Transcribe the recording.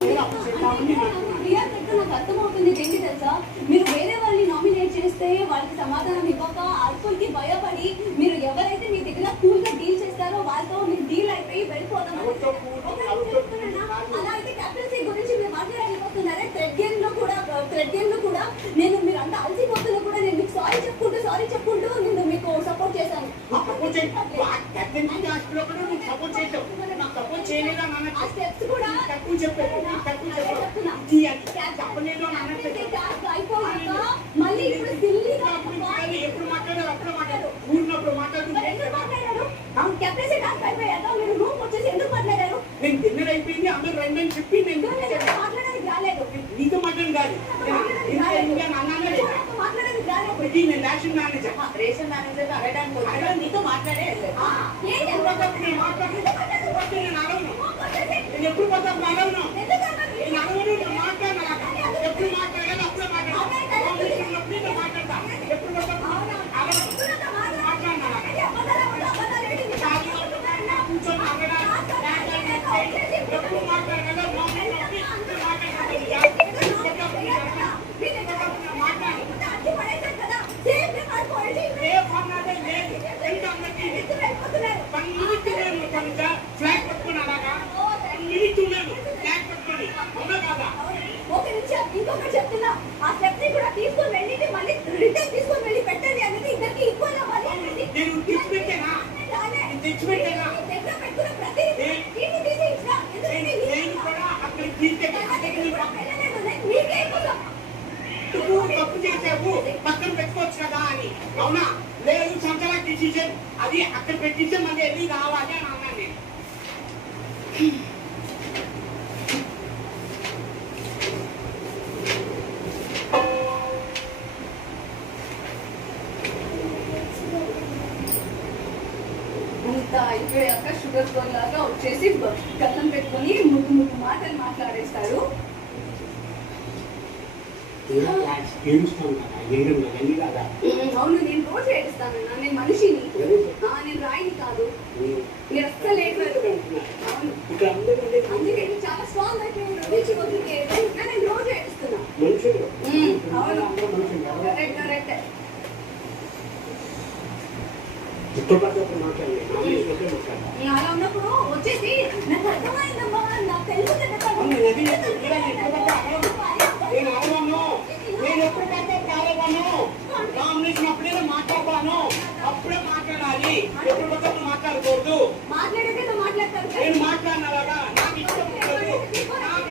నాకు అర్థమవుతుంది ఏంటి తెలుసా, మీరు వేరే వాళ్ళని నామినేట్ చేస్తే వాళ్ళకి సమాధానం ఇవ్వక అర్పులకి భయపడి మీరు ఎవరైతే మీ దగ్గర కూల్ గా డీల్ చేస్తారో వాళ్ళతో మీరు డీల్ అయిపోయి వెళ్ళిపోదాం. అలా అయితే కెప్టెన్సీ గురించి మీరు మాట్లాడలేకపోతున్నారే. థ్రెడ్ గేమ్ లో కూడా నేను మీరు అంతా అలసిపోతున్నా కూడా నేను మీకు సారీ చెప్పుకుంటూ నేను మీకు సపోర్ట్ చేశాను. స్టెప్స్ కూడా మళ్ళీ ఇప్పుడు కెప్టెన్సీ టాస్క్ అయిపోయాక మీరు రూమ్ వచ్చేసి ఎందుకు మాట్లాడారు? నేను డిన్నర్ అయిపోయింది అందరూ రండి చెప్పి నేను మాట్లాడడానికి రాలేదు. నీతో మాట్లాడడం కాదు, మాట్లాడడానికి రాలేదు. నేను రేషన్ మేనేజర్ నీతో మాట్లాడే నేను ఎప్పుడు పోతా అడగను, నేను అడగను, నేను మాట్లాడినా ఎప్పుడు మాట్లాడాలి అప్పుడే మాట్లాడతా. ఎప్పుడు పోతా ఎప్పుడు మాట్లాడగల ఫ్లాగ్ పట్టుకుని అలాగా ఫ్లాగ్ పట్టుకొని అవునా కాదా? ఒక నిమిషం ఇంకొకటి చెప్తున్నా, ఆ స్టెప్ ని కూడా తీసుకొని వెళ్ళి మళ్ళీ రిటర్న్ తీసుకొని వెళ్ళి పెట్టండి అనేది ఇద్దరికి ఈక్వల్ అవ్వాలి. నేను తెచ్చిపెట్టానా తెచ్చిపెట్టానా పెట్టుకున్న ప్రతి నేను కూడా అక్కడికి తీసుకెళ్ళి తప్పు చేసావు పక్కన పెట్టుకోవచ్చు కదా అని. అవునా? లేదు సంతలా డిసిషన్ అది అక్కడ పెట్టించే మళ్ళీ వెళ్ళి రావాలి అని అన్నాను నేను. అంత అయిపోయాక షుగర్ కోన్ లాగా వచ్చేసి గల్లం పెట్టుకొని ముక్కు మాటలు మాట్లాడేస్తారు. అవును, నేను రోజు ఏడుస్తానన్నా. నేను మనిషిని, నేను రాయిని కాదు. మీరు అస్సలు ఏడవరు. అవును, అందుకే చాలా స్ట్రాంగ్ అయిపోయింది. నేను రోజు ఏడుస్తున్నా. అవును, కరెక్ట్. అలా ఉన్నప్పుడు వచ్చేసి నాకు అర్థమైందమ్మా, నాకు తెలుసు నేను ఎప్పుడు పడితే కాలేదాను నామినేషన్ అప్పుడే మాట్లాడతాను, అప్పుడే మాట్లాడాలి. ఎప్పుడు పడితే మాట్లాడకూడదు. మాట్లాడితే మాట్లాడతాను. నేను మాట్లాడినా